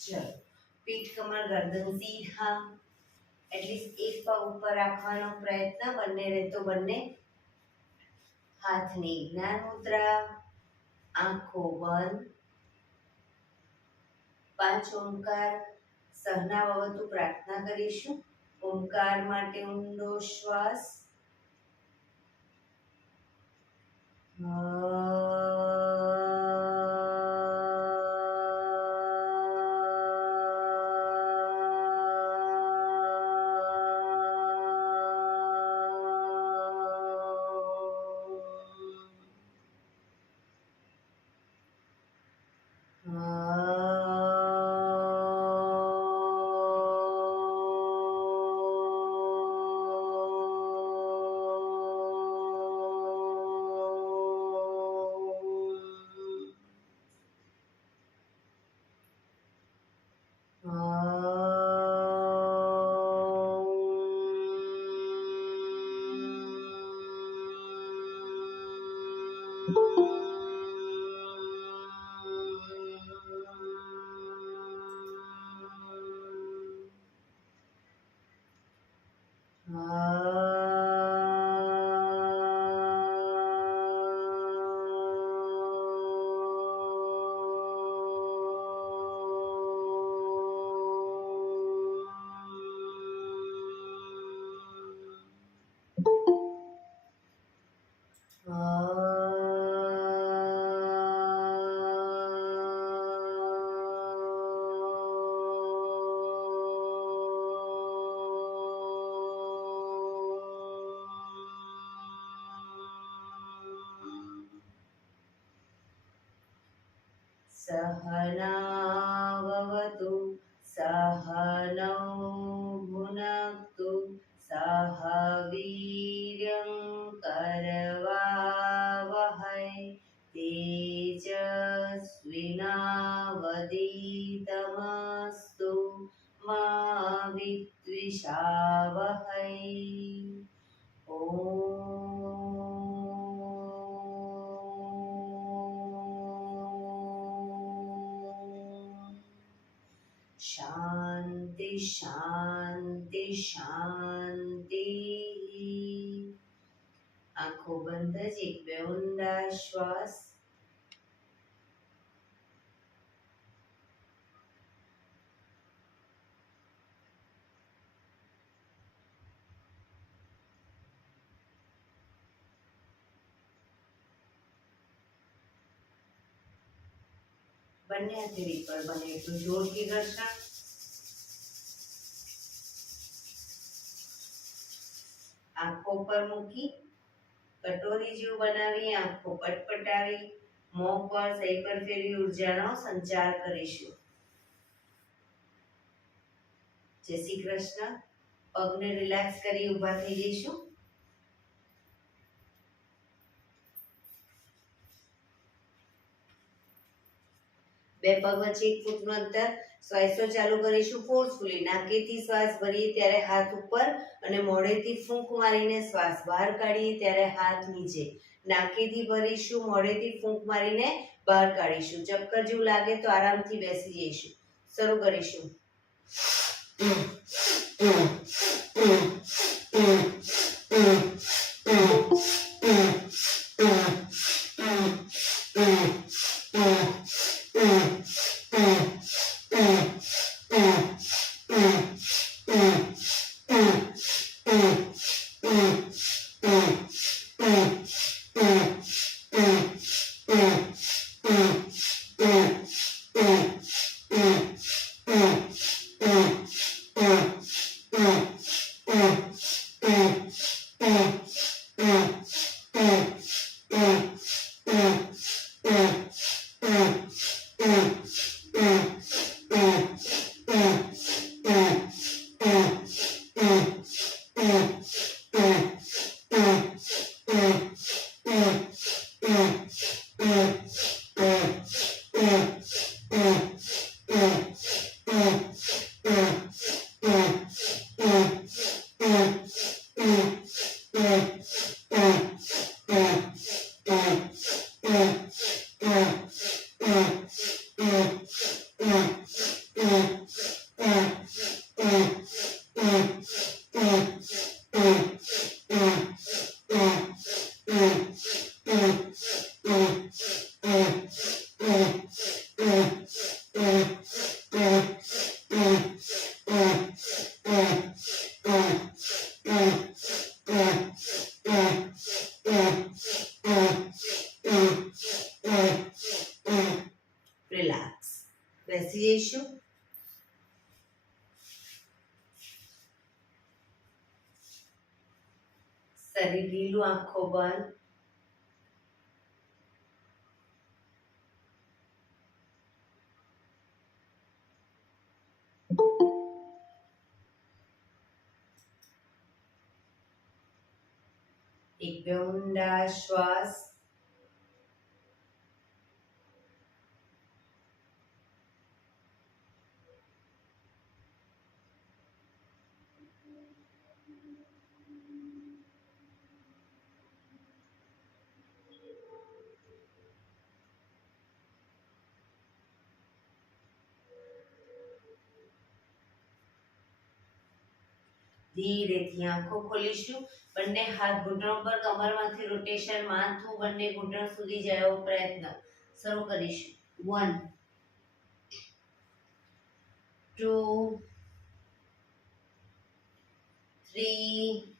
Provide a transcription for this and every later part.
ચલો, પીઠ કમર ગરદન સીધા, એટલીસ્ટ એક પગ ઉપર રાખવાનો પ્રયત્ન, બંને રહેતો બંને હાથની જ્ઞાન મુદ્રા, આંખો બંધ. 5 ઓમકાર સહના વવતુ પ્રાર્થના કરીશું. ઓમકાર માટે ઊંડો શ્વાસ. सहनाववतु सहनौ भुनक्तु सह वीर्यं करवावहै तेजस्विनावधीतमस्तु मा विद्विषावहै. शांति शांति शांति. आंखों बंद જ એક બે ઊંડા શ્વાસ. બંને હથેળી પર બને એટલું જોરથી ઘર્ષણ. આંખો પર મૂકી કટોરી જેવું બનાવી આંખો પટપટાવી મોં પર સહી પર ફેરવી ઉર્જાનો સંચાર કરીશું. જય શ્રી કૃષ્ણ. પગને રિલેક્સ કરી ઊભા થઈ જઈશું. બે પગ વચ્ચે 1 ફૂટનું અંતર. શ્વાસો ચાલુ કરીશું ફોર્સફુલી. નાકેથી શ્વાસ ભરીએ ત્યારે હાથ ઉપર અને મોઢેથી ફૂંક મારીને શ્વાસ બહાર કાઢીએ ત્યારે હાથ નીચે. નાકેથી ભરીશું, મોઢેથી ફૂંક મારીને બહાર કાઢીશું. ચક્કર જેવું લાગે તો આરામથી બેસી જઈશું. શરૂ કરીશું. રિલેક્સ. બેસી જઈશું. શરીર ઢીલું, આંખો બંધ. એક બે ઊંડા શ્વાસ. ધીરેથી આંખો ખોલીશું. બંને હાથ ઘૂંટણ પર, કમરમાંથી રોટેશન, માથું બંને ઘૂંટણ સુધી જાય એવો પ્રયત્ન. શરૂ કરીશું. 1 2 3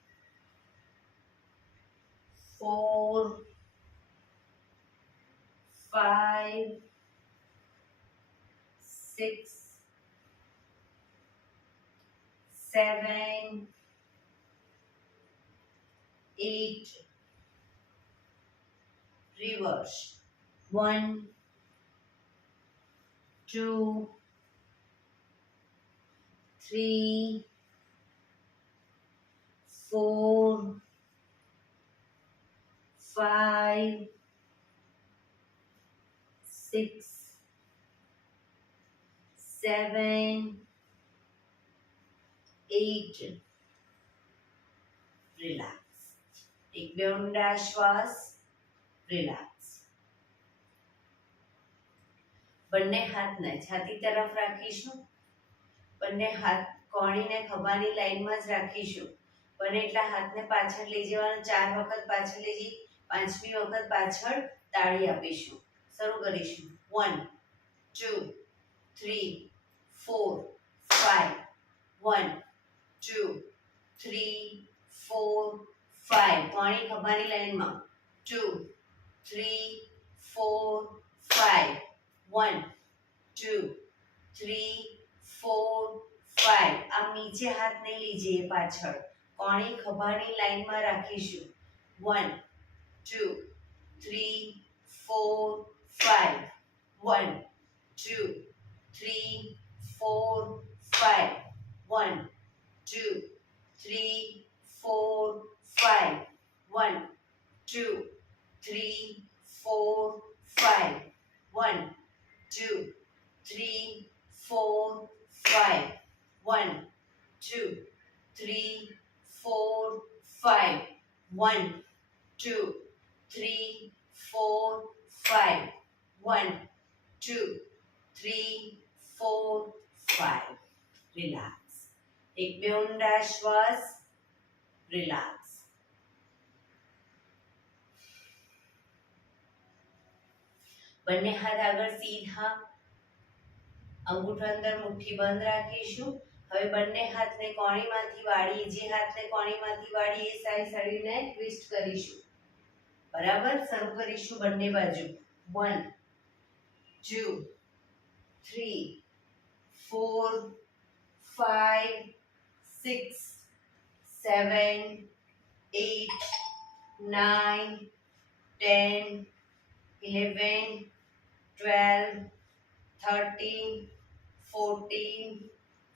4 5 6 7 8 reverse. 1 2 3 4 5 6 7 8 રિલેક્સ. એક બે ઊંડા શ્વાસ. રિલેક્સ. બંને હાથને છાતી તરફ રાખીશું. બંને હાથ કોણીને ખભાની લાઈનમાં જ રાખીશું. બને એટલા હાથને પાછળ લઈ જવાના. 4 વખત પાછળ લઈ જઈ 5મી વખત પાછળ તાળી આપીશું. શરૂ કરીશું. 1 2 3 4 5 1 2 3 4 5 કોણી ખભાની લાઈનમાં. 2 3 4 5 1 2 3 4 5. આમ નીચે હાથ નહીં લઈ જઈએ, પાછળ કોણી ખભાની લાઈનમાં રાખીશું. 1 2 3 4 5 1 2 3 4 5 1 2 3 4 5 1 2 3 4 5 1 2 3 4 5 1 2 3 4 5 1 2 3 4 5 1 2 3 4 5. રિલેક્સ. એક બે ઊંડા શ્વાસ. રિલેક્સ. બંને હાથ આગળ સીધા. અંગૂઠો અંદર, મુઠ્ઠી બંધ રાખીશું. હવે બંને હાથને કોણીમાંથી વાળી, જે હાથને કોણીમાંથી વાળી એ સાઈડ શરીરને ટ્વિસ્ટ કરીશું. બરાબર. શરૂ કરીશું બંને બાજુ. 1 2 3 4 5 6 7 8 9 10 11 12 13 14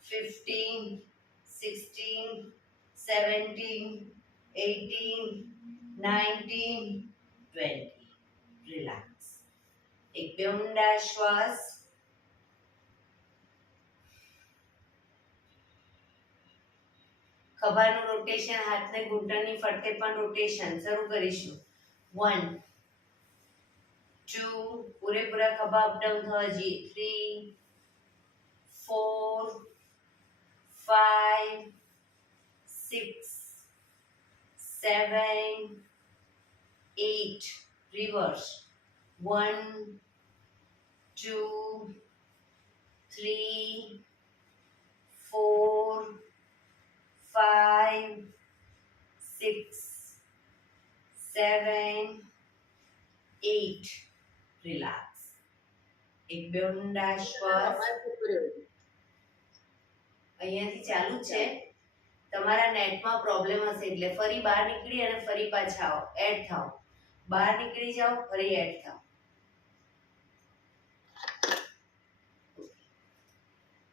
15 16 17 18 19 20. રિલેક્સ. એક બે ઊંડા શ્વાસ. ખભાનું રોટેશન, હાથને ઘૂંટણની ફરતે પણ રોટેશન. શરૂ કરીશું. 1 2 પૂરેપૂરા ખભા અપડાઉન થવા જોઈએ. 3 4 5 6 7 8 રિવર્સ 1 2 3 4 5 6 7 8 રિલેક્સ એક બે ઊંડા શ્વાસ અહીંયાથી ચાલુ છે તમારા નેટમાં પ્રોબ્લેમ હશે એટલે ફરી બહાર નીકળી અને ફરી પાછા આવો એડ થાઓ બહાર નીકળી જાઓ ફરી એડ થાઓ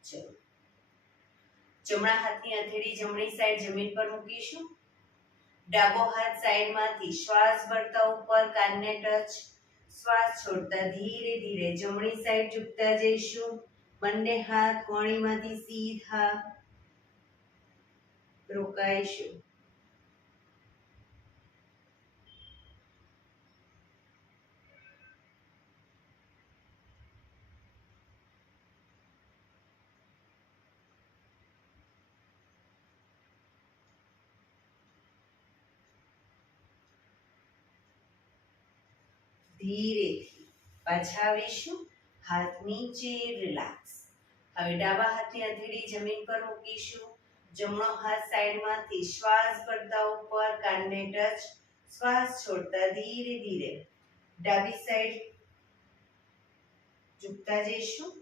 ચલો જમણા હાથની હથેળી જમણી સાઈડ જમીન પર મૂકીશું ડાબો હાથ સાઈડમાંથી શ્વાસ ભરતા ઉપર કાનને ટચ શ્વાસ છોડતા ધીરે ધીરે જમણી સાઈડ ઝૂકતા જઈશું બંને હાથ કોણીમાંથી સીધા રોકાઈશું ધીરેથી પાછા આવીશું હાથ નીચે રિલેક્સ હવે ડાબા હાથની હથેળી જમીન પર મૂકીશું જમણો હાથ સાઈડમાંથી શ્વાસ ભરતા ઉપર કાનને ટચ શ્વાસ છોડતા ધીરે ધીરે ડાબી સાઈડ ઝૂકતા જઈશું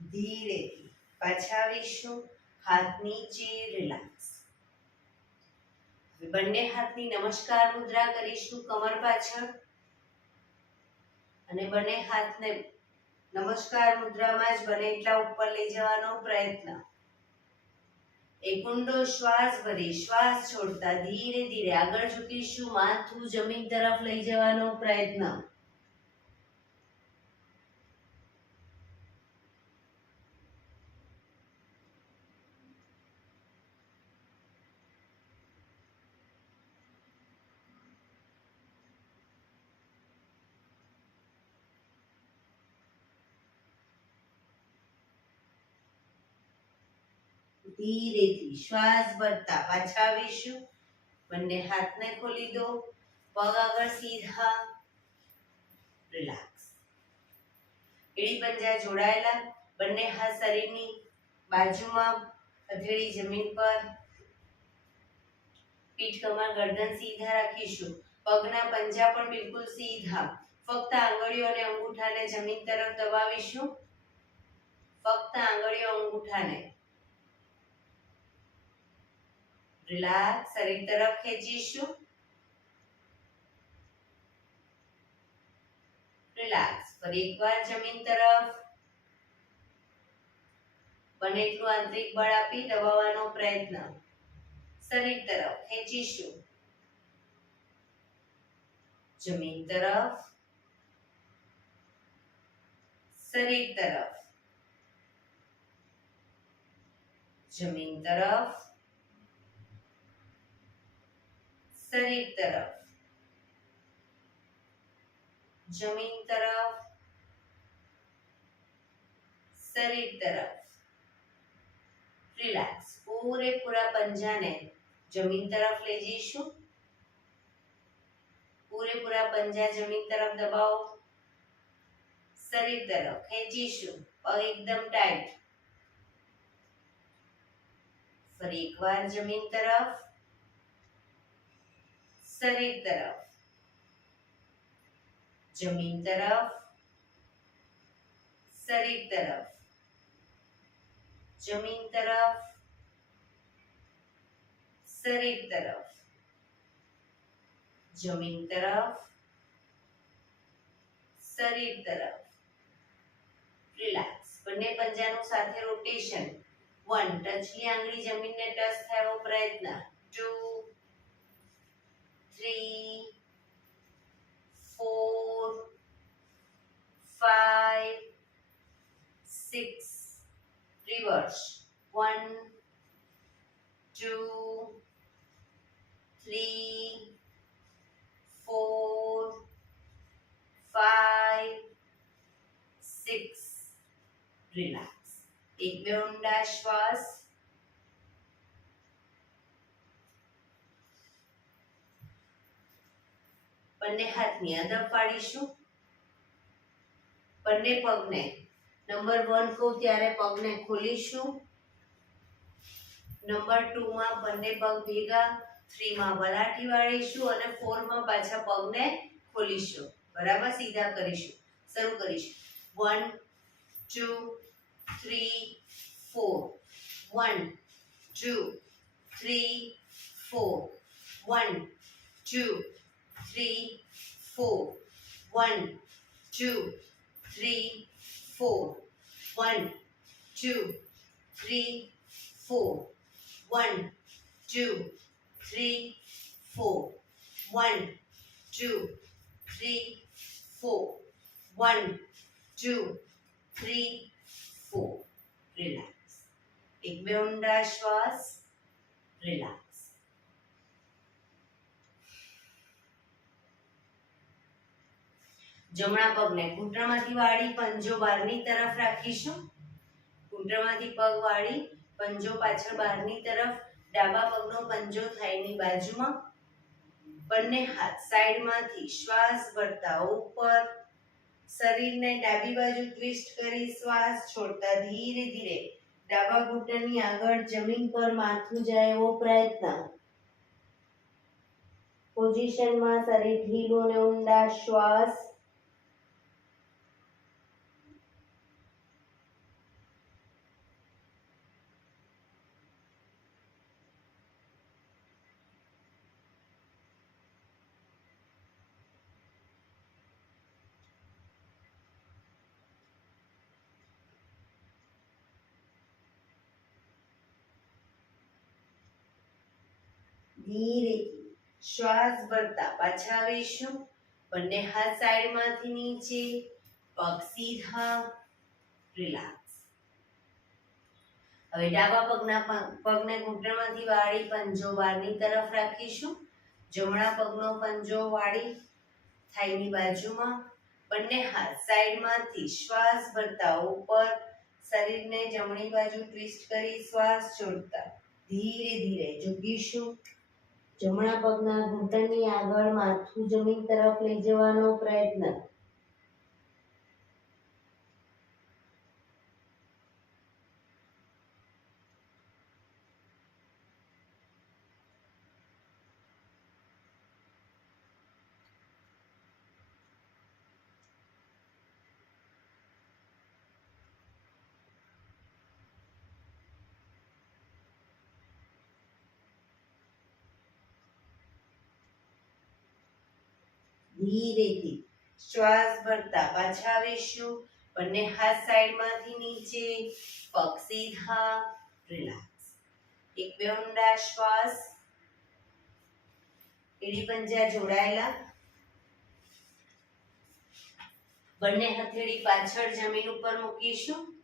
ધીરેથી પાછા આવીશું હાથ નીચે રિલેક્સ બંને હાથની નમસ્કાર મુદ્રા કરીશું કમર પાછળ અને બંને હાથને નમસ્કાર મુદ્રામાં જ બને એટલા ઉપર લઈ જવાનો પ્રયત્ન એક ઊંડો શ્વાસ ભરી શ્વાસ છોડતા ધીરે ધીરે આગળ ઝૂકીશું માથું જમીન તરફ લઈ જવાનો પ્રયત્ન ધીરેથી શ્વાસ ભરતા પાછા આવીશું બંને હાથને ખોલી દો પગ આગળ સીધા રિલેક્સ એડી પંજા જોડાયેલા બંને હાથ શરીરની બાજુમાં હથેળી જમીન પર પીઠ કમર ગરદન સીધા રાખીશું પગના પંજા પણ બિલકુલ સીધા ફક્ત આંગળીઓ અને અંગૂઠાને જમીન તરફ દબાવીશું ફક્ત આંગળીઓ અંગૂઠાને રિલેક્સ શરીર તરફ ખેંચીશું રિલેક્સ ફરી એકવાર જમીન તરફ બને એટલું આંતરિક બળ આપી દબાવવાનો પ્રયત્ન શરીર તરફ ખેંચીશું જમીન તરફ શરીર તરફ જમીન તરફ શરીર તરફ જમીન તરફ શરીર તરફ રિલેક્સ પૂરેપૂરા પંજાને જમીન તરફ લઈ જઈશું પૂરેપૂરા પંજા જમીન તરફ દબાવો શરીર તરફ ખેંચીશું પગ એકદમ ટાઈટ ફરી એકવાર જમીન તરફ શરીર તરફ જમીન તરફ શરીર તરફ જમીન તરફ શરીર તરફ જમીન તરફ શરીર તરફ રિલેક્સ બંને પંજાનું સાથે રોટેશન 1 ટચની આંગળી જમીનને ટચ થાય એવો પ્રયત્ન 2 3 4 5 6 રિવર્સ 1 2 3 4 5 6 રિલેક્સ એક બે ઊંડા શ્વાસ બંને હાથની અદબ પાડીશું બંને પગને નંબર 1 કહું ત્યારે પગને ખોલીશું નંબર 2 માં બંને પગ ભેગા 3 માં વલાઠી વાળીશું અને 4 માં પાછા પગને ખોલીશું બરાબર સીધા કરીશું શરૂ કરીશું 1 2 3 4 1 2 3 4 1 2 3 4 1 2 3 4 1 2 3 4 1 2 3 4 1 2 3 4 1 2 3 4 રિલેક્સ એક બે ઊંડા શ્વાસ રિલેક્સ જમણા પગને ઘૂંટણમાંથી વાળી પંજો બહારની તરફ રાખીશું ઘૂંટણમાંથી પગ વાળી પંજો પાછળ બહારની તરફ ડાબા પગનો પંજો થાઈની બાજુમાં બંને હાથ સાઈડમાંથી શ્વાસ ભરતા ઉપર શરીરને ડાબી બાજુ ટ્વિસ્ટ કરી શ્વાસ છોડતા ધીરે ધીરે ડાબા ઘૂંટણની આગળ જમીન પર માથું જાય એવો પ્રયત્ન પોઝિશનમાં શરીર ઢીલું અને ઊંડા શ્વાસ ધીરેથી શ્વાસ ભરતા પાછા આવીશું બંને હાથ સાઈડમાંથી નીચે પગ સીધા રિલેક્સ હવે ડાબા પગને ઘૂંટણમાંથી વાળી પંજો બહારની તરફ રાખીશું જમણા પગનો પંજો વાળી થાઈની બાજુમાં બંને હાથ સાઈડમાંથી શ્વાસ ભરતા ઉપર શરીરને જમણી બાજુ ટ્વિસ્ટ કરી શ્વાસ છોડતા ધીરે ધીરે ઝૂકીશું જમણા પગના ઘૂંટણની આગળ માથું જમીન તરફ લઈ જવાનો પ્રયત્ન ધીરેથી શ્વાસ ભરતા પાછા આવીશું બંને હાથ સાઈડમાંથી નીચે પગ સીધા રિલેક્સ એક બે ઊંડા શ્વાસ એડી પંજા જોડાયેલા બંને હથેળી પાછળ જમીન ઉપર મૂકીશું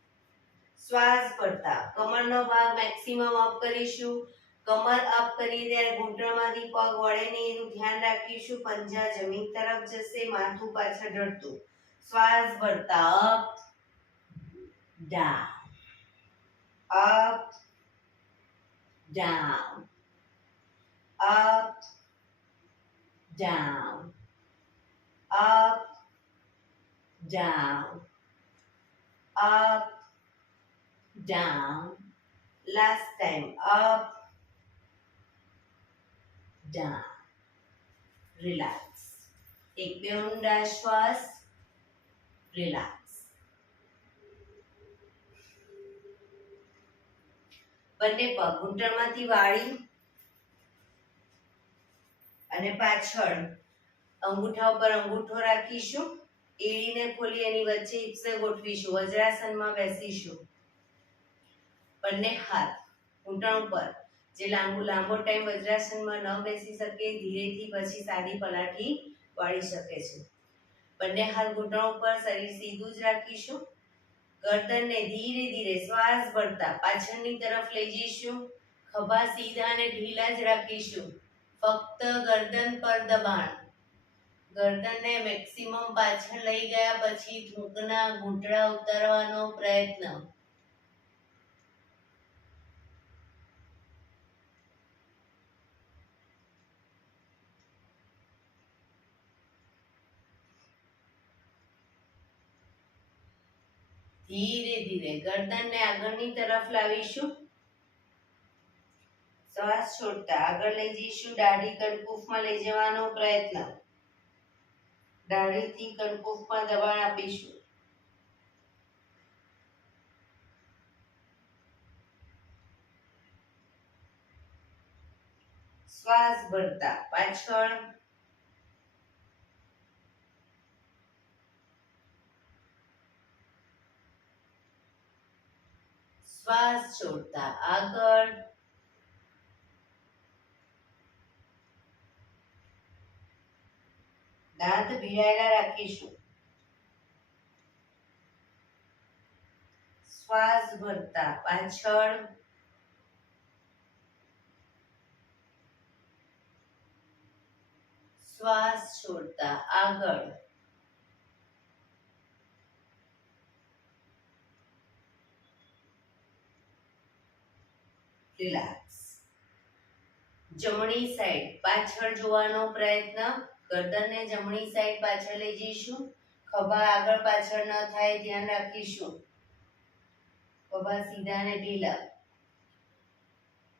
શ્વાસ ભરતા કમરનો ભાગ મેક્સિમમ અપ કરીશું કમર અપ કરી ત્યારે ઘૂંટણમાંથી પગ વળે નહીં એનું ધ્યાન રાખીશું પંજા જમીન તરફ જશે માથું પાછળ ઢળતું શ્વાસ ભરતા up down up down up down up down last time up down relax એક બે ઊંડા શ્વાસ રિલેક્સ બંને પગ ઘૂંટણમાંથી વાળી અને પાછળ અંગૂઠા ઉપર અંગૂઠો રાખીશું એડીને ખોલી એની વચ્ચે હિપ્સે ગોઠવીશું વજ્રાસનમાં બેસીશું બંને હાથ ઘૂંટણ ઉપર જે લાંબો ટાઈમ વજ્રાસનમાં ન બેસી શકે ધીરેથી પછી સાદી પલાઠી વાળી શકે છે બંને હાથ ઘૂંટણ ઉપર શરીર સીધું જ રાખીશું ગરદનને ધીરે ધીરે શ્વાસ ભરતા પાછળની તરફ લઈ જઈશું. ખભા સીધા અને ઢીલા જ રાખીશું. ફક્ત ગરદન પર દબાણ. ગરદનને મેક્સિમમ પાછળ લઈ ગયા પછી થૂંકના ઘૂંટણા ઉતારવાનો પ્રયત્ન. ધીરે ધીરે ગરદનને આગળની તરફ લાવીશું. શ્વાસ છોડતા આગળ લઈ જઈશું. દાઢી કણકુફમાં લઈ જવાનો પ્રયત્ન. દાઢીથી કણકુફમાં દબાણ આપીશું. શ્વાસ ભરતા પાછળ. શ્વાસ છોડતા આગળ. દાંત ભીડાયેલા રાખીશું. શ્વાસ ભરતા પાછળ. શ્વાસ છોડતા આગળ. રિલેક્સ. જમણી સાઈડ પાછળ જોવાનો પ્રયત્ન. ગરદનને જમણી સાઈડ પાછળ લઈ જઈશું. ખભા આગળ પાછળ ન થાય ધ્યાન રાખીશું. ખભા સીધા અને ઢીલા.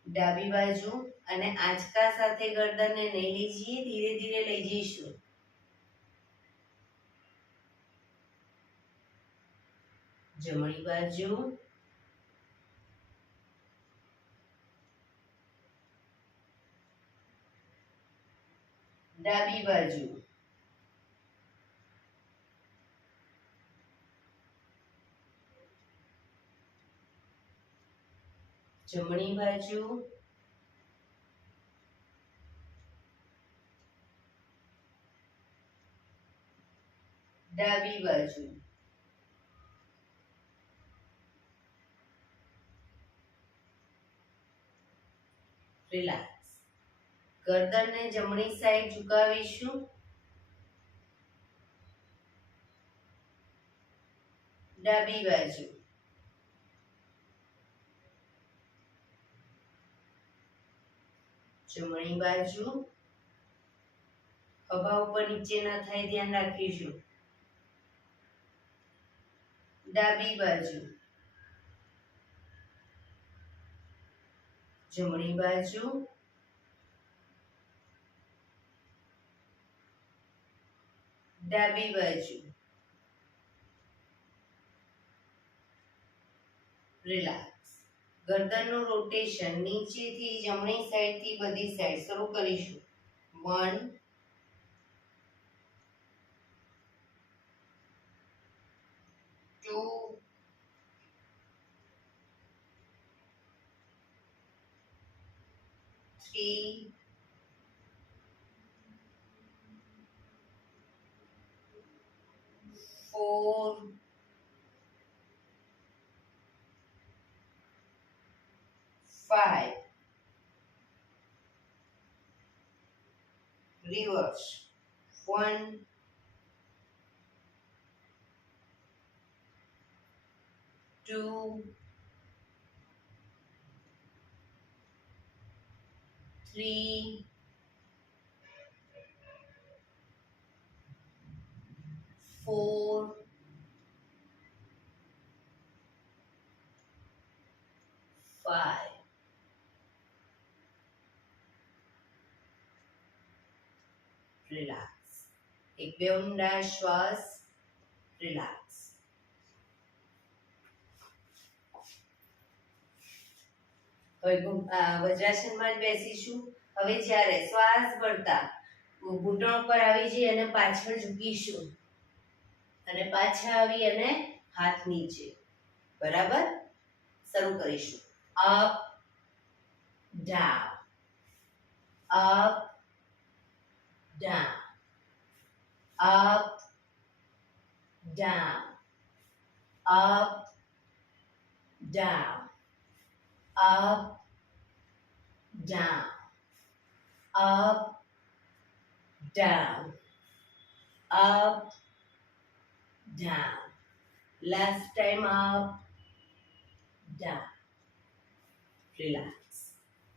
ડાબી બાજુ અને આંચકા સાથે ગરદનને નહીં લઈ જઈએ, ધીરે ધીરે લઈ જઈશું. જમણી બાજુ. ડાબી બાજુ. જમણી બાજુ. ડાબી બાજુ. રિલેક્સ. ગરદનને જમણી સાઈડ ઝુકાવીશું. ડાબી બાજુ. જમણી બાજુ. ખભા ઉપર નીચે ના થાય ધ્યાન રાખીશું. ડાબી બાજુ. જમણી બાજુ. ડાબી બાજુ. રિલેક્સ. ગરદનનું રોટેશન નીચેથી જમણી સાઈડથી બધી સાઈડ શરૂ કરીશું. 1 2 3 4 5 reverse 1 2 3 4 5 રિલેક્સ. એક બે ઊંડા શ્વાસ. રિલેક્સ. હવે વજ્રાસનમાં જ બેસીશું. હવે જ્યારે શ્વાસ ભરતા ઘૂંટણ પર આવી જઈ અને પાછળ ઝૂકીશું અને પાછા આવી અને હાથ નીચે. બરાબર. શરૂ કરીશું. Up down, up down, up, down, up, down, up, down, up, down, up, down. Last time, up, down. Relax,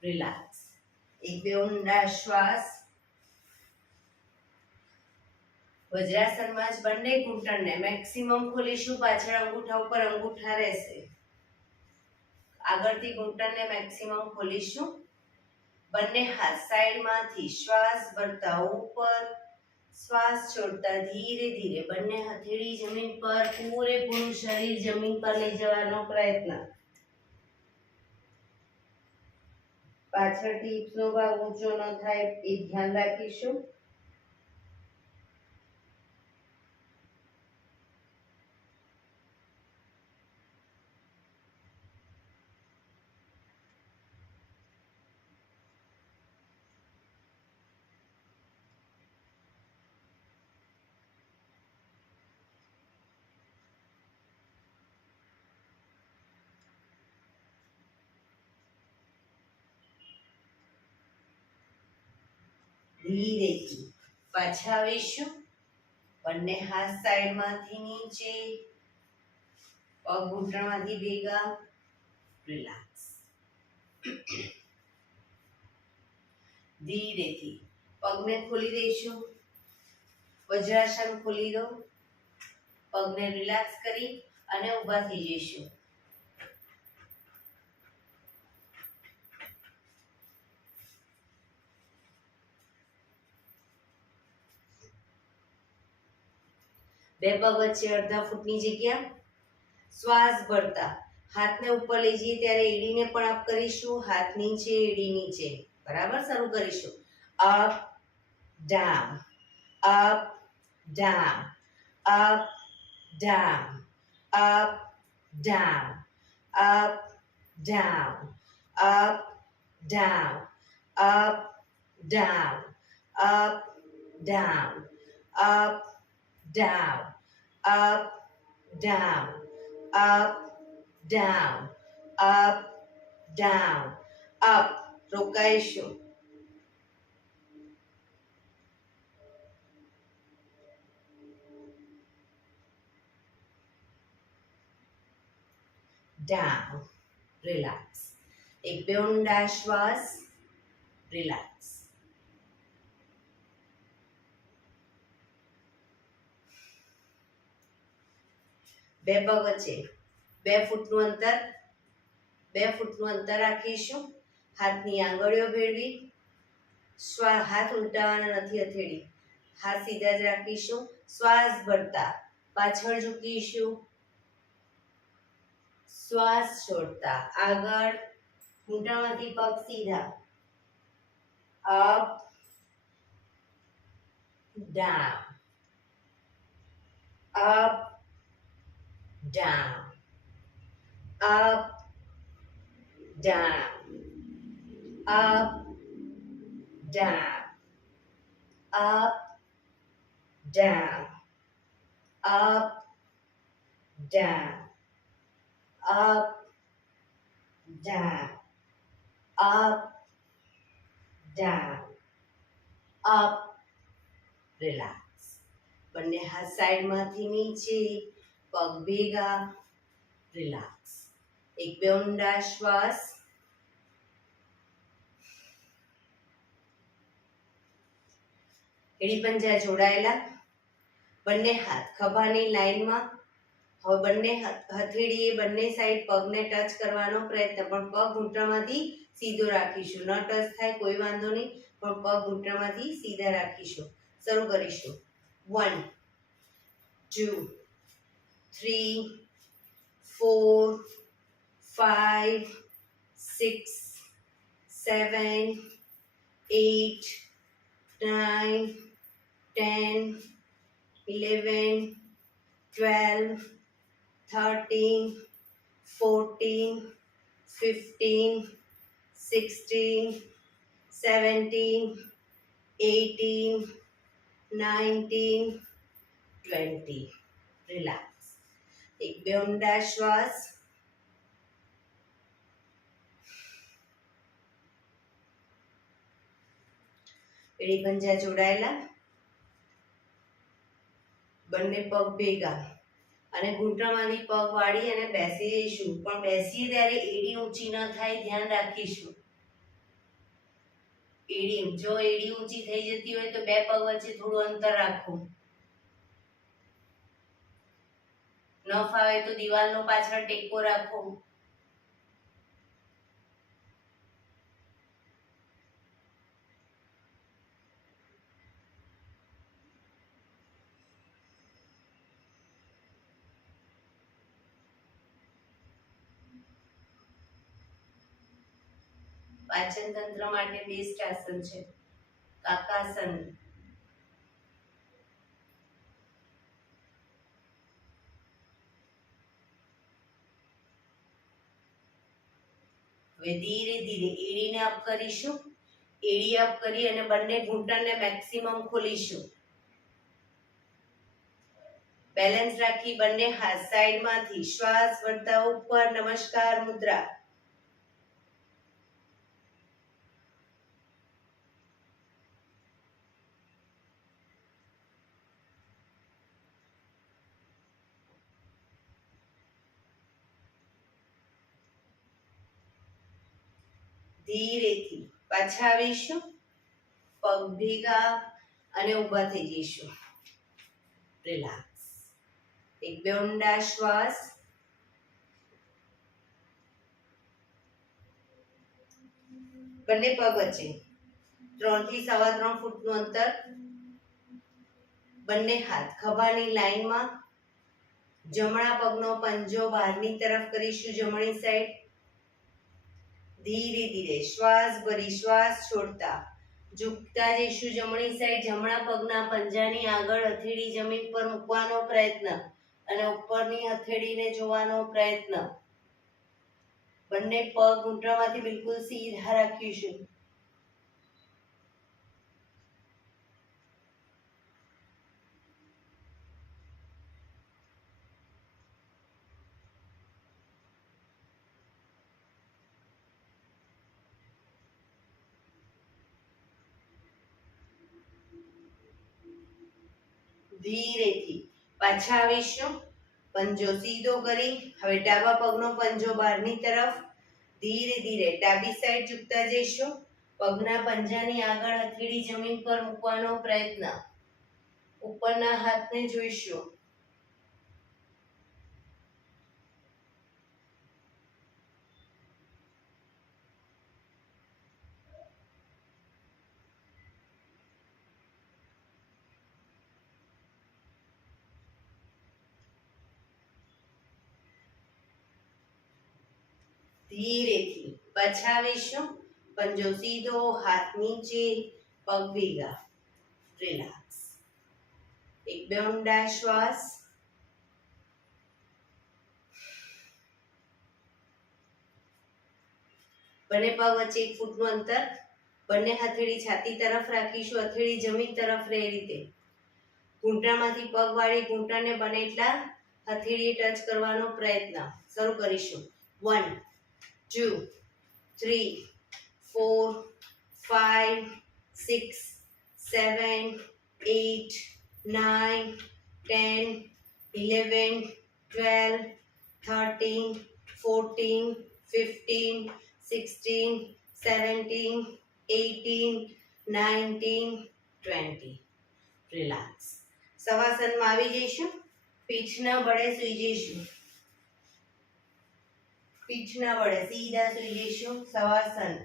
relax. એક બે ઊંડા શ્વાસ. વજ્રાસનમાં જ બંને ઘૂંટણને મેક્સિમમ ખોલીશું. પાછળ અંગૂઠા ઉપર અંગૂઠા રહેશે. આગળથી ઘૂંટણને મેક્સિમમ ખોલીશું. બંને હાથ સાઈડમાંથી શ્વાસ ભરતા ઉપર, શ્વાસ છોડતા ધીરે ધીરે બંને હથેળી જમીન પર, પૂરેપૂરું શરીર જમીન પર લઈ જવાનો પ્રયત્ન. પાછળથી હિપ્સનો ભાગ ઊંચો ન થાય એ ધ્યાન રાખીશું. ધીરેથી પાછા આવીશું. બંને હાથ સાઈડમાંથી નીચે, પગ ઘૂંટણમાંથી ભેગા. રિલેક્સ. ધીરેથી પગને ખોલી દઈશું. વજ્રાસન ખોલી દો. પગને રિલેક્સ કરી અને ઊભા થઈ જઈશું. બે પગ વચ્ચે અડધા ફૂટની જગ્યા. શ્વાસ ભરતા હાથને ઉપર લઈ જઈએ ત્યારે એડીને પણ અપ કરીશું. હાથ નીચે, એડી નીચે. બરાબર, શરૂ કરીશું. Up, down, up, down, up, down, up, down, up, down, up, down, up, down, up, down, up, down, up, down, up, down, up, down, up. રોકાઈશું. down, relax. એક બે ઊંડા શ્વાસ. relax. બે પગ વચ્ચે 2 ફૂટનું અંતર રાખીશું. હાથની આંગળીઓ ભેળવી. હાથ ઉલટાવાના નથી, હથેળી હાથ સીધા જ રાખીશું. શ્વાસ ભરતા પાછળ ઝૂકીશું. શ્વાસ છોડતા આગળ, ઘૂંટણમાંથી પગ સીધા. Up, down, up, down, up, down, up, down, up, down, up, down, up, down, up, down, up. relax. બંને હાથ સાઈડમાંથી નીચે, પગ ભેગા. રિલેક્સ. એક બે ઊંડા શ્વાસ. એડી પંજા જોડાયેલા. બંને હાથ ખભાની લાઈનમાં. હવે બંને હથેળીએ બંને સાઈડ પગને ટચ કરવાનો પ્રયત્ન, પણ પગ ઘૂંટણમાંથી સીધો રાખીશું. ન ટચ થાય કોઈ વાંધો નહીં, પણ પગ ઘૂંટણમાંથી સીધા રાખીશું. શરૂ કરીશું. 1 2 3 4 5 6 7 8 9 10 11 12 13 14 15 16 17 18 19 20. રિલેક્સ. એક બે ઊંડા શ્વાસ. એડી પંજા જોડાયેલા, બંને પગ ભેગા અને ઘૂંટણમાંથી પગ વાળી અને બેસી જઈશું. પણ બેસીએ ત્યારે એડી ઊંચી ન થાય, ધ્યાન રાખીશું. જો એડી ઊંચી થઈ જતી હોય તો બે પગ વચ્ચે થોડું અંતર રાખો. ન ફાવે તો દિવાલનો પાછળ ટેકો રાખો. પાચન તંત્ર માટે બેસ્ટ આસન છે કાકાસન. હવે ધીરે ધીરે એડીને અપ કરીશું. એડી અપ કરી અને બંને ઘૂંટણને મેક્સિમમ ખોલીશું. બેલેન્સ રાખી બંને હાથ સાઈડમાંથી શ્વાસ વળતા ઉપર, નમસ્કાર મુદ્રા. ધીરેથી પાછા આવીશું. પગ ભેગા અને ઊભા થઈ જઈશું. રિલેક્સ. એક બે ઊંડા શ્વાસ. બંને પગ વચ્ચે 3 થી 3.25 ફૂટનું અંતર. બંને હાથ ખભાની લાઈનમાં. જમણા પગનો પંજો બહારની તરફ કરીશું, જમણી સાઈડ. ધીરે ધીરે શ્વાસ ભરી શ્વાસ છોડતા ઝૂકતા જઈશું જમણી સાઈડ. જમણા પગના પંજાની આગળ હથેળી જમીન પર મૂકવાનો પ્રયત્ન અને ઉપરની હથેળીને જોવાનો પ્રયત્ન. બંને પગ ઘૂંટણમાંથી બિલકુલ સીધા રાખીશું. ધીરેથી પાછા આવીશું. પંજો સીધો કરી હવે ડાબા પગનો પંજો બહારની તરફ. ધીરે ધીરે ડાબી સાઈડ ઝૂકતા જઈશું. પગના પંજાની આગળ હથેળી જમીન પર મૂકવાનો પ્રયત્ન. ઉપરના હાથને જોઈશું. ધીરેથી પાછા આવીશું. પંજો સીધો, હાથ નીચે, પગ ભેગા. રિલેક્સ. એક બે ઊંડા શ્વાસ. બંને પગ વચ્ચે 1 ફૂટનું અંતર. બંને હથેળી છાતી તરફ રાખીશું, હથેળી જમીન તરફ રહે રીતે. ઘૂંટણમાંથી પગ વાળી ઘૂંટણને બને એટલા હથેળીએ ટચ કરવાનો પ્રયત્ન. શરૂ કરીશું. 1 2 3 4 5 6 7 8 9 10 11 12 13 14 15 16 17 18 19 20. રિલેક્સ. શવાસનમાં આવી જઈશું. પીઠના બળે સૂઈ જઈશું. પીઠના બળે સીધા સૂઈ જઈશું. શવાસન.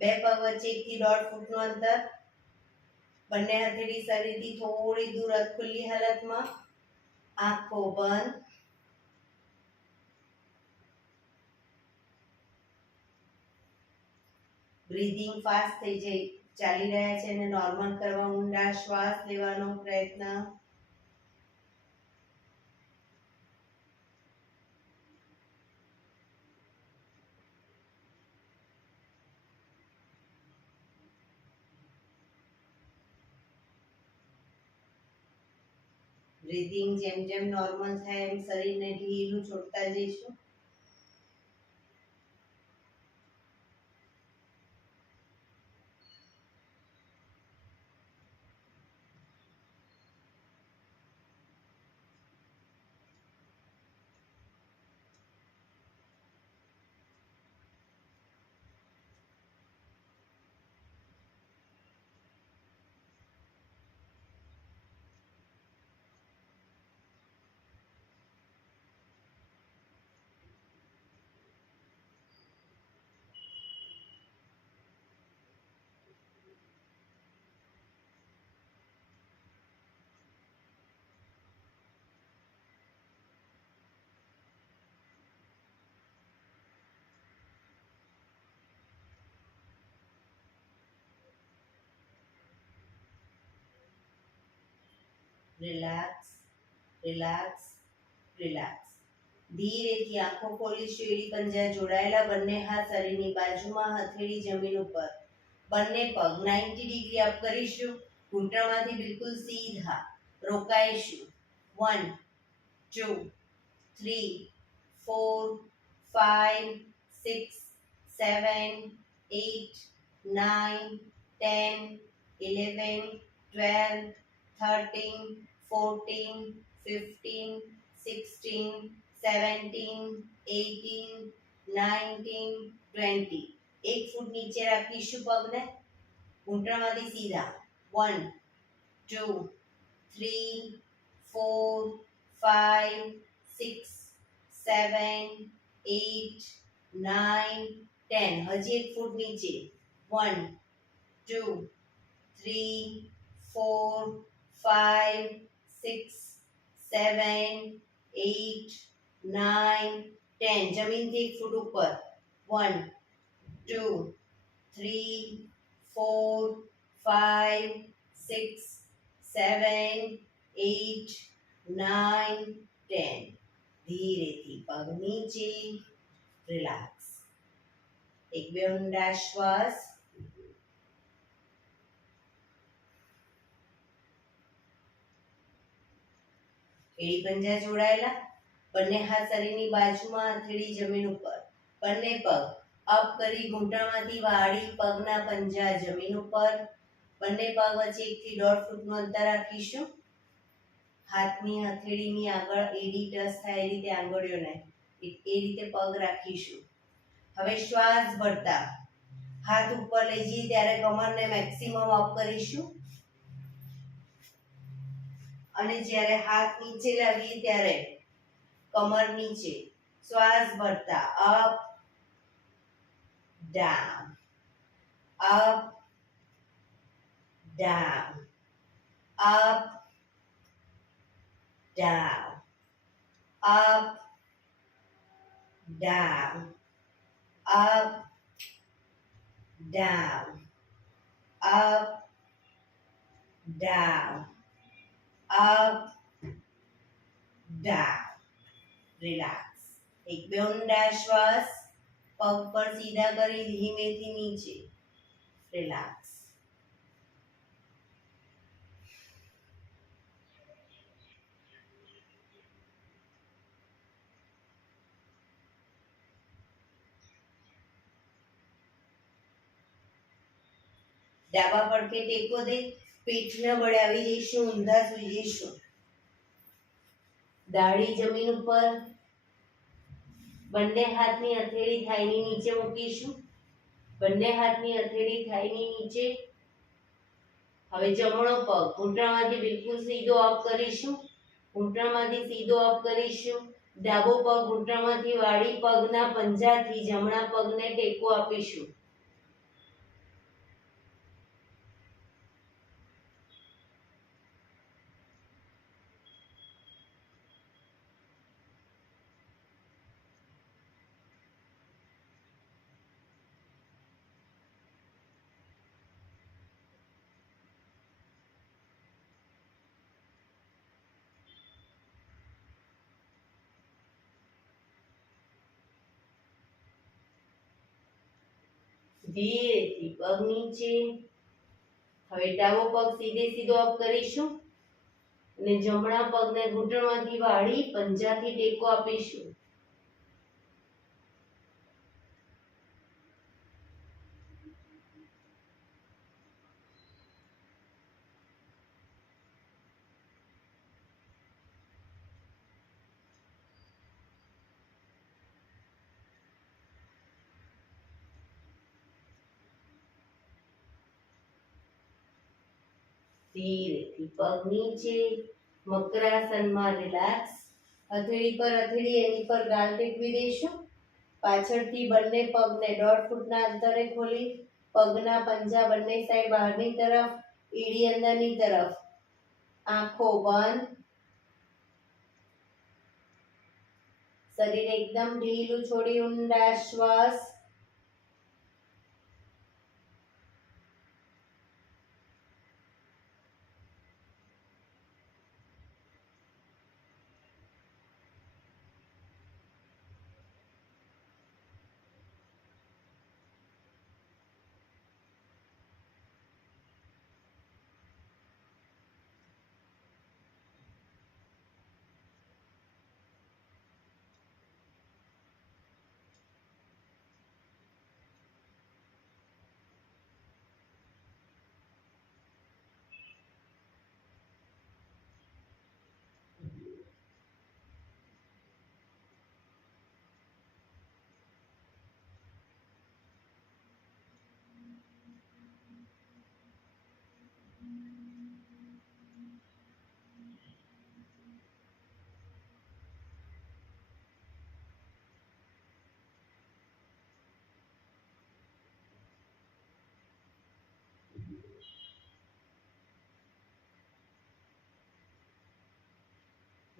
બે પગ વચ્ચે 1 થી 1.5 ફૂટનું અંતર. બંને હથેળી શરીરથી થોડી દૂર ખુલ્લી હાલતમાં. આંખો બંધ. બ્રીધિંગ ફાસ્ટ થઈ જાય, ચાલી રહ્યા છે અને નોર્મલ કરવા ઊંડા શ્વાસ લેવાનો પ્રયત્ન. બ્રીધિંગ જેમ જેમ નોર્મલ થાય એમ શરીરને ઢીલું છોડતા જઈશું. Relax, relax, relax. ધીરેથી આંખો ખોલીશું. એડી પંજા જોડાયેલા. બંને હાથ શરીરની બાજુમાં, હથેળી જમીન ઉપર. બંને પગ 90 ડિગ્રી અપ કરીશું. ઘૂંટણમાંથી બિલકુલ સીધા. રોકાઈશું. 1 2 3 4 5 6 7 8 9 10 11 12 13 14 15 16 17 18 19 20. એક ફૂટ નીચે રાખીશું પગને. ઘૂંટણમાંથી સીધા. 1 2 3 4 5 6 7 8 9 10. હજી એક ફૂટ નીચે. 1 2 3 4 5 6 7 8 9 10. જમીનથી એક ફૂટ ઉપર. 1 2 3 4 5 6 7 8 9 10. ધીરેથી પગ નીચે. રિલેક્સ. એક બે ઊંડા શ્વાસ. એડી પંજા જોડાયેલા. બંને હાથ શરીરની બાજુમાં, હથેળી જમીન ઉપર. બંને પગ અપ કરી ઘૂંટણમાંથી વાળી. પગના પંજા જમીન ઉપર. બંને પગ વચ્ચે 1 થી 1.5 ફૂટનું અંતર રાખીશું. હાથની હથેળીની આગળ એડી ટચ થાય એ રીતે આંગળીઓને એ રીતે પગ રાખીશું. હવે શ્વાસ ભરતા હાથ ઉપર લઈ જઈએ ત્યારે કમરને મેક્સિમમ અપ કરીશું. અને જ્યારે હાથ નીચે લાવીએ ત્યારે કમર નીચે. શ્વાસ ભરતા up down, up down, up down, up, down, up, down, up, down, up, down. Relax. એક બે ઊંડા શ્વાસ. પગ પર સીધા કરી ધીમેથી નીચે. રિલેક્સ. ડાબા પડખે ટેકો દે. પીઠના બળે આવી જઈશું. ઊંધા સુઈ જઈશું. દાઢી જમીન ઉપર. બંને હાથની હથેળી થાઈની નીચે મૂકીશું. બંને હાથની હથેળી થાઈની નીચે. હવે જમણો પગ ઘૂંટણમાંથી બિલકુલ સીધો અપ કરીશું. ઘૂંટણમાંથી સીધો અપ કરીશું. ડાબો પગ ઘૂંટણમાંથી વાળી. પગના પંજાથી જમણા પગને ટેકો આપીશું. ધીરેથી પગ નીચે. હવે ડાબો પગ સીધે સીધો અપ કરીશું અને જમણા પગને ઘૂંટણમાંથી વાળી પંજાથી ટેકો આપીશું. ધીરેથી પગ નીચે. મકરાસનમાં રિલેક્સ. હથેળી પર હથેળી એની પર ગાલ ટેકવી દઈશું. પાછળથી બંને પગને 1.5 ફૂટના અંતરે ખોલી. પગના પંજા બંને સાઈડ બહારની તરફ, એડી અંદરની તરફ. આંખો બંધ. શરીર એકદમ ઢીલું છોડી ઊંડા શ્વાસ.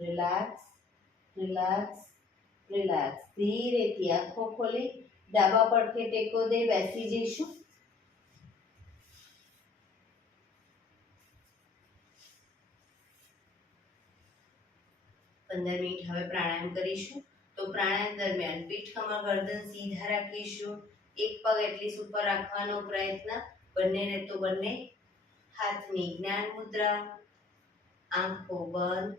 Relax, relax, relax. ધીરેથી આંખો ખોલી ડાબા પડખે ટેકો દે બેસી જઈશું. 15 મિનિટ હવે પ્રાણાયામ કરીશું. તો પ્રાણાયામ દરમિયાન પીઠ કમર ગરદન સીધા રાખીશું. એક પગ એટલીસ્ટ ઉપર રાખવાનો પ્રયત્ન. બંનેને તો બંને હાથની જ્ઞાન મુદ્રા. આંખો બંધ.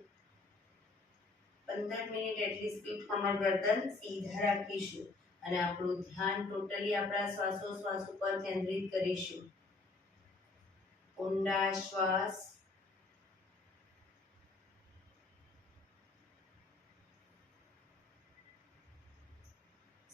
15 મિનિટ એટલીસ્ટ પીઠ કમર ગરદન સીધા રાખીશું અને આપણું ધ્યાન ટોટલી આપણા શ્વાસોશ્વાસ ઉપર કેન્દ્રિત કરીશું. ઊંડા શ્વાસ.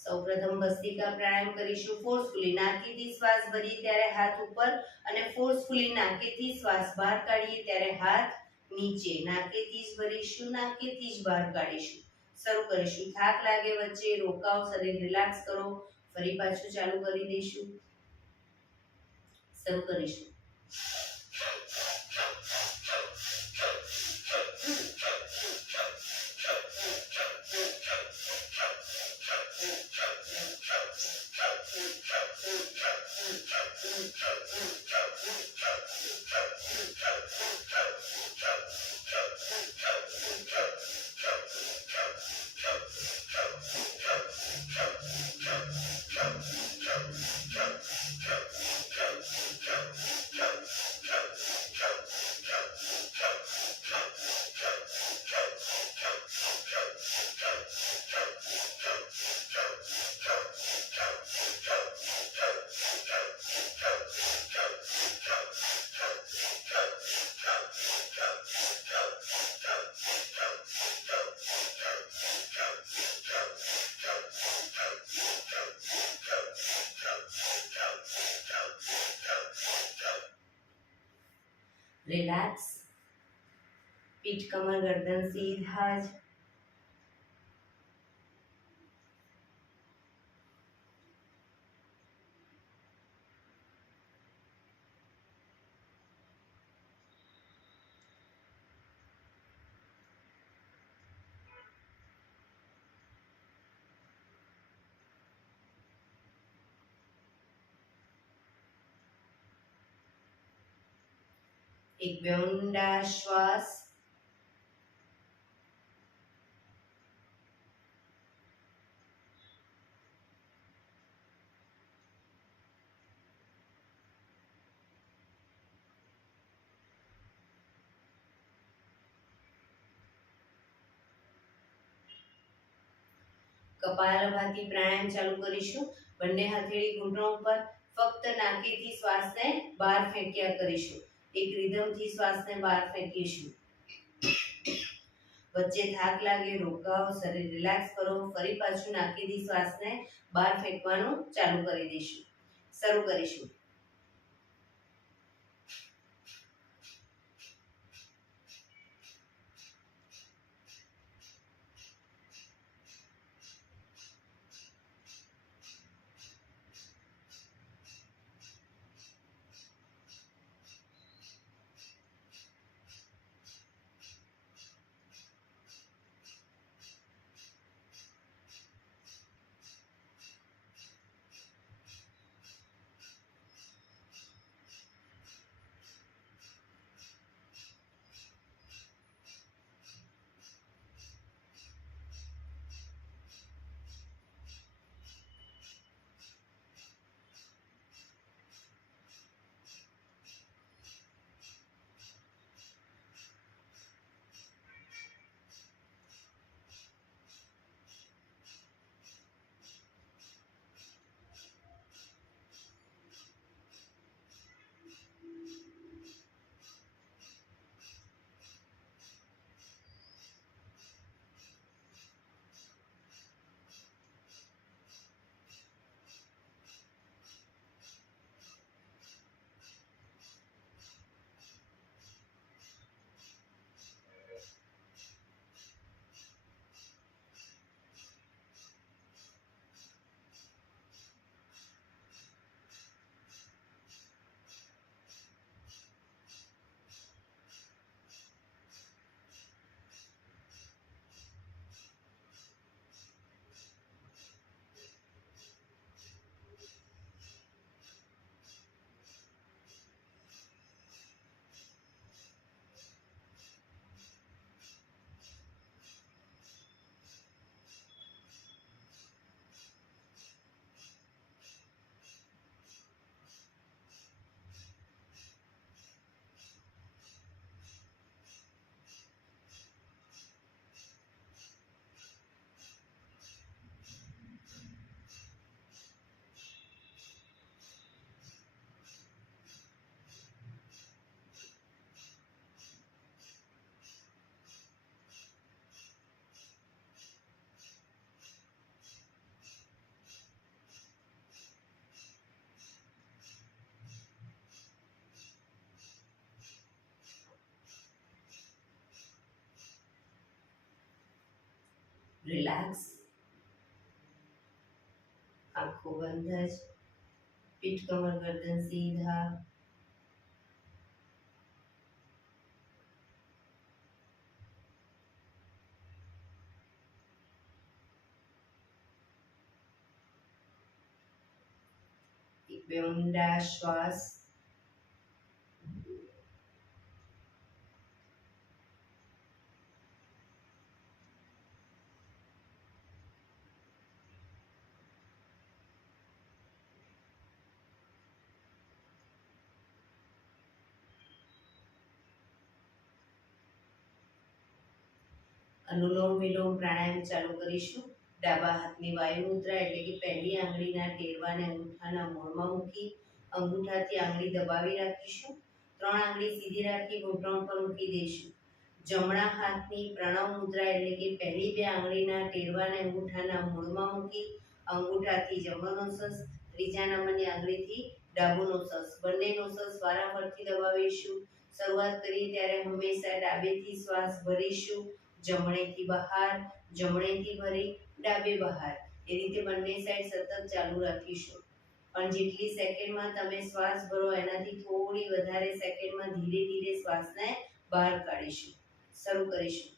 સૌપ્રથમ ભસ્ત્રિકા પ્રાણાયામ કરીશું. ફોર્સફુલી નાકેથી શ્વાસ ભરીએ ત્યારે હાથ ઉપર અને ફોર્સફુલી નાકેથી શ્વાસ બહાર કાઢીએ ત્યારે હાથ નીચે. નાકેથી જ ભરીશું, નાકેથી જ બહાર કાઢીશું. શરૂ કરીશું. થાક લાગે વચ્ચે રોકાઓ, શરીર રિલેક્સ કરો. ફરી પાછું ચાલુ કરી દઈશું. શરૂ કરીશું. રિલેક્સ. પીઠ કમર ગરદન સીધા જ. એક બે ઊંડા શ્વાસ. કપાલભાતિ પ્રાણાયામ ચાલુ કરીશું. બંને હથેળી ઘૂંટણ ઉપર. ફક્ત નાકેથી શ્વાસને બહાર ફેંક્યા કરીશું. એક રિધમથી શ્વાસને બહાર ફેંકીશું. વચ્ચે થાક લાગે રોકાઓ, શરીર રિલેક્સ કરો. ફરી પાછું નાકેથી શ્વાસને બહાર ફેંકવાનું ચાલુ કરી દઈશું. શરૂ કરીશું. રિલેક્સ. આંખો બંધ જ. પીઠ કમર ગરદન સીધા. એક બે ઊંડા શ્વાસ. અનુલોમ વિલોમ પ્રાણાયામ ચાલુ કરીશું. ડાબા હાથની વાયુ મુદ્રા એટલે કે પહેલી આંગળીના ટેરવાને અંગૂઠાના મૂળમાં મૂકી અંગૂઠાથી આંગળી દબાવી રાખીશું. 3 આંગળી સીધી રાખી ઘૂંટણ પર મૂકી દઈશું. જમણા હાથની પ્રણવ મુદ્રા એટલે કે પહેલી 2 આંગળીના ટેરવાને અંગૂઠાના મૂળમાં મૂકી અંગૂઠાથી જમણો નોસસ, ત્રીજા નંબરની આંગળીથી ડાબો નોસસ, બંને નોસસ વારાફરતી દબાવીશું. શરૂઆત કરીએ ત્યારે હંમેશા ડાબેથી શ્વાસ ભરીશું, જમણેથી બહાર, જમણેથી ભરી ડાબે બહાર. એ રીતે બંને સાઈડ સતત ચાલુ રાખીશું. પણ જેટલી સેકન્ડમાં તમે શ્વાસ ભરો એનાથી થોડી વધારે સેકન્ડમાં ધીરે ધીરે શ્વાસને બહાર કાઢીશું. શરૂ કરીશું.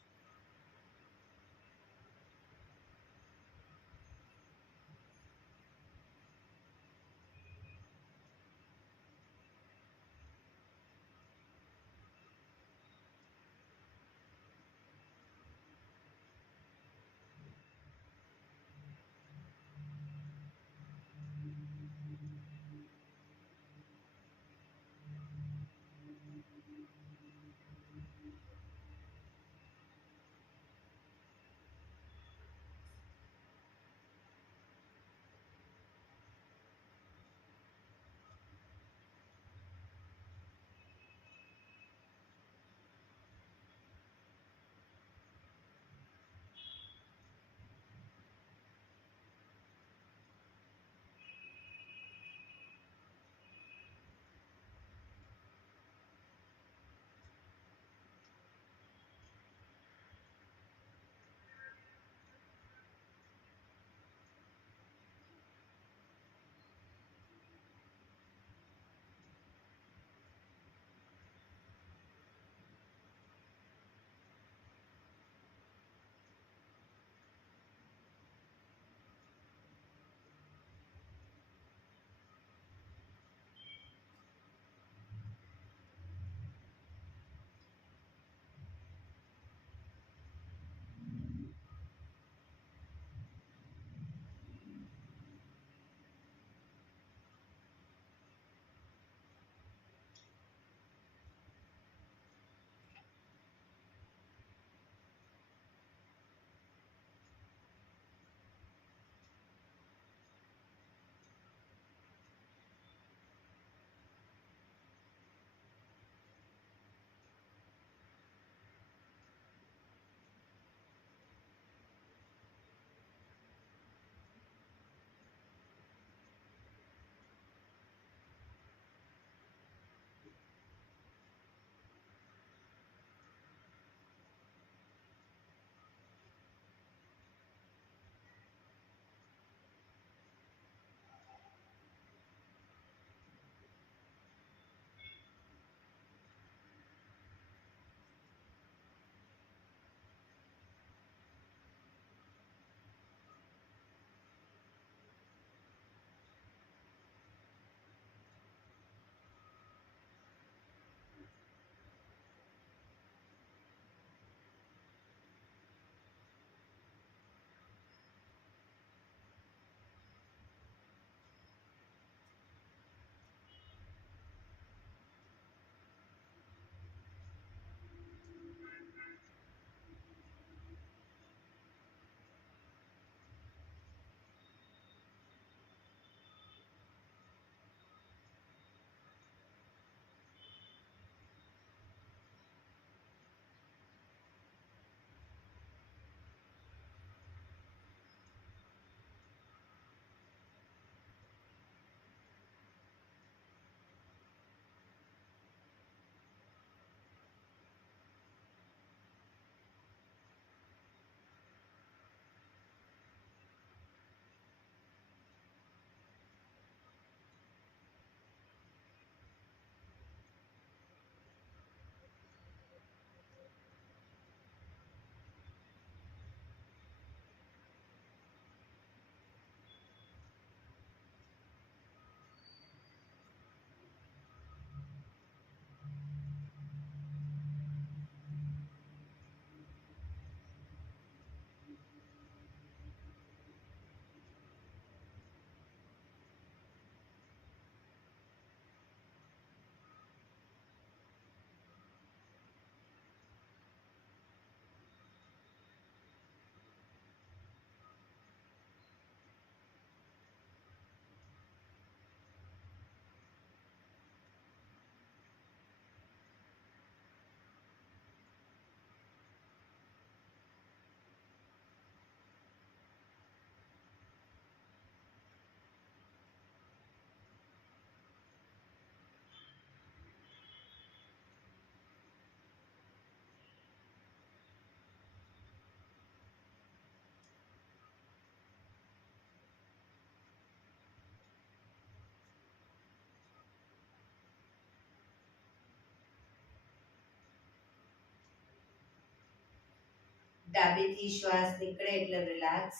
ડાબેથી શ્વાસ નીકળે એટલે રિલેક્સ.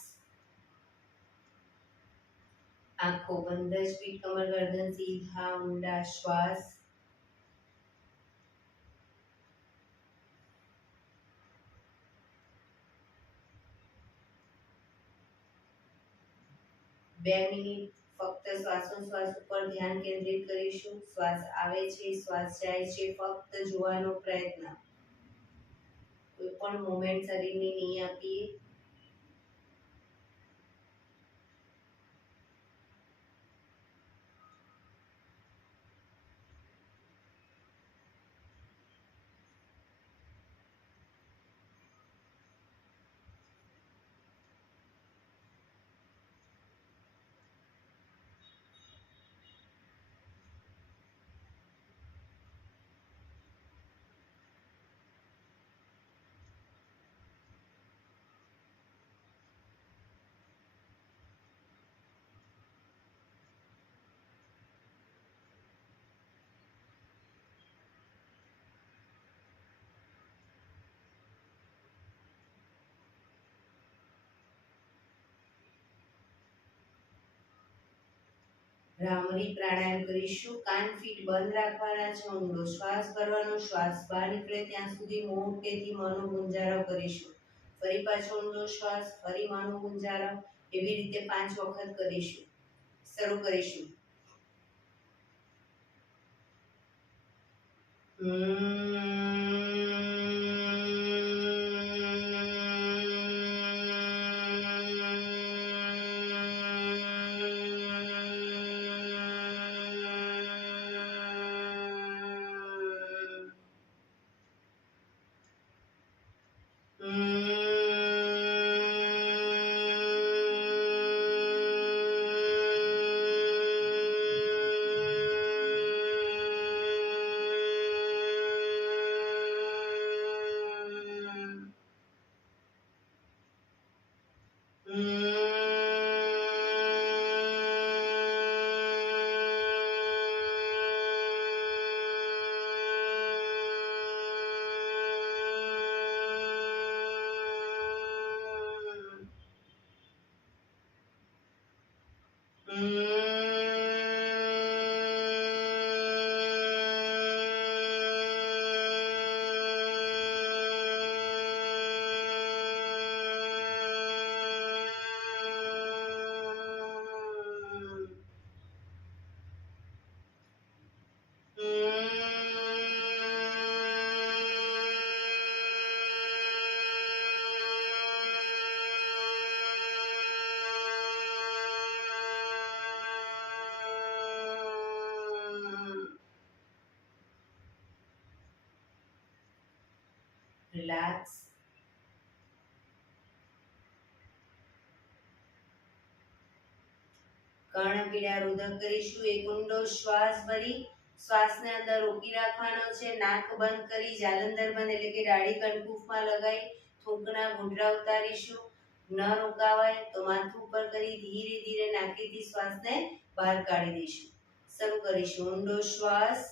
આંખો બંધ જ, પીઠ કમર ગરદન સીધા ઊંડા શ્વાસ. બે મિનિટ ફક્ત શ્વાસોશ્વાસ ઉપર ધ્યાન કેન્દ્રિત કરીશું. શ્વાસ આવે છે, શ્વાસ જાય છે, ફક્ત જોવાનો પ્રયત્ન. કોઈ પણ મોમેન્ટ શરીરની નહીં આપીએ. ભ્રામરી પ્રાણાયામ કરીશું. કાન ફીટ બંધ રાખવાના છે. ઊંડો શ્વાસ ભરવાનો. શ્વાસ બહાર નીકળે ત્યાં સુધી મોટેથી મોંનો ગુંજારો કરીશું. ફરી પાછો ઊંડો શ્વાસ, ફરી મોંનો ગુંજારો. એવી રીતે 5 વખત કરીશું. શરૂ કરીશું. રિલેક્સ. કર્ણપીડા રુદક કરીશું. એક ઊંડો શ્વાસ ભરી શ્વાસને અંદર રોકી રાખવાનો છે. નાક બંધ કરી જાલંધર બંધ એટલે કે દાઢી કંકુફમાં લગાઈ થૂંકના ઘૂંટડા ઉતારીશું. ન રોકાવાય તો માથું ઉપર કરી ધીરે ધીરે નાકેથી શ્વાસને બહાર કાઢી દઈશું. શરૂ કરીશું. ઊંડો શ્વાસ.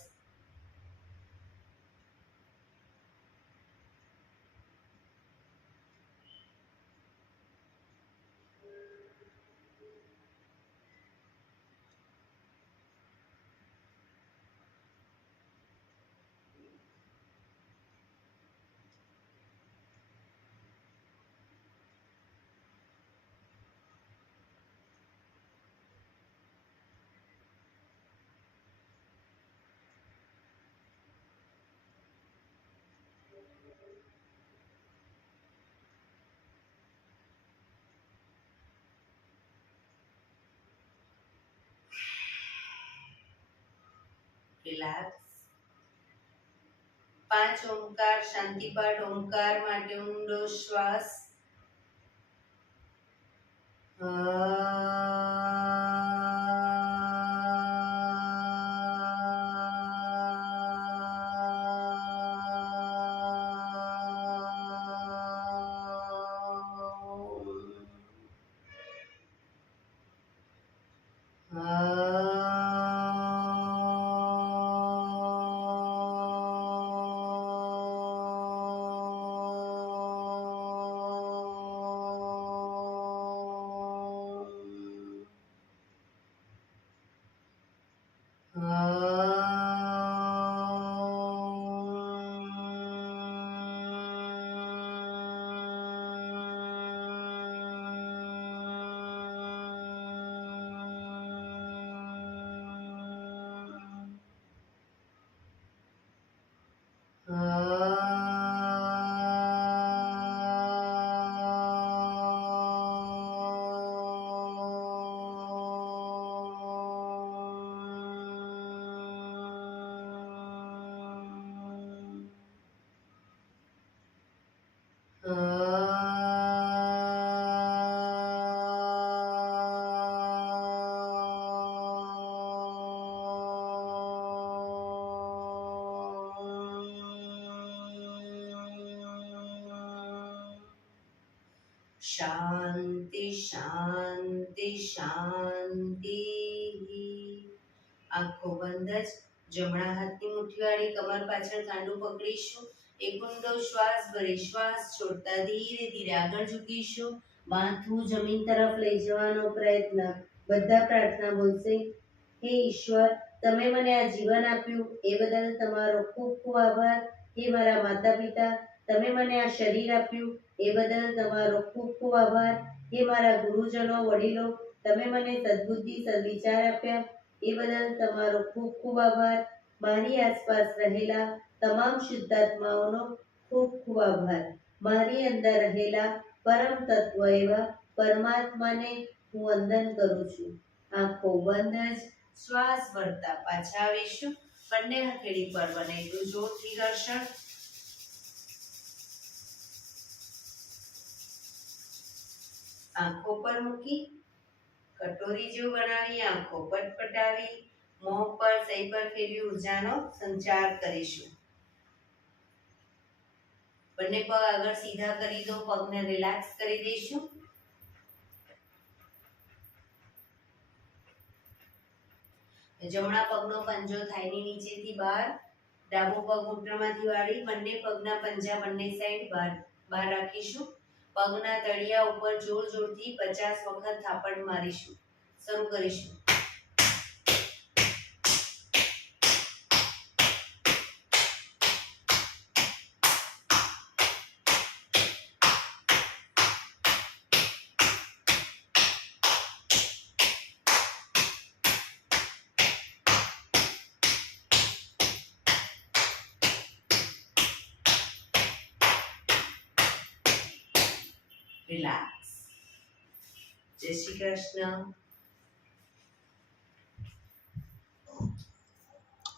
રિલેક્સ. 5 ઓમકાર શાંતિપાઠ. ઓમકાર માટે ઊંડો શ્વાસ. શાંતિ શાંતિ શાંતિ. આંખો બંધ જ જમણા હાથની મુઠ્ઠીવાળી કમર પાછળ કાંડું પકડીશું. એક ઊંડો શ્વાસ ભરી શ્વાસ છોડતા ધીરે ધીરે આગળ ઝૂકીશું. માથું જમીન તરફ લઈ જવાનો પ્રયત્ન. બધા પ્રાર્થના બોલશે. હે ઈશ્વર, તમે મને આ જીવન આપ્યું એ બદલ તમારો ખૂબ ખૂબ આભાર. હે મારા માતા પિતા, તમે મને આ શરીર આપ્યું એ બદલ તમારો ખૂબ ખૂબ આભાર. હે મારા ગુરુજનો વડીલો, તમે મને સદબુદ્ધિ સદવિચાર આપ્યા એ બદલ તમારો ખૂબ ખૂબ આભાર. મારી આસપાસ રહેલા તમામ શુદ્ધાત્માઓનો ખૂબ ખૂબ આભાર. મારી અંદર રહેલા પરમ તત્વ એવા પરમાત્માને હું વંદન કરું છું. આંખો બંધ જ શ્વાસ ભરતા પાછા આવીશું. બંને હથેળી પર બનેલું જોરથી ઘર્ષણ. આંખો પર મૂકી કટોરી જેવું બનાવી આંખો પટપટાવી મોં પર સહી પર ફેરવી ઉર્જાનો સંચાર કરીશું. બંને પગ આગળ સીધા કરી દો. પગને રિલેક્સ કરી દઈશું. જમણા પગનો પંજો થાઈની નીચેથી બહાર, ડાબો પગ ઘૂંટણમાંથી વાળી બંને પગના પંજા બંને સાઈડ બહાર રાખીશું. પગના તળિયા ઉપર જોર જોરથી 50 વખત થાપડ મારીશું. શરૂ કરીશું. રિલેક્સ. જય શ્રી કૃષ્ણ.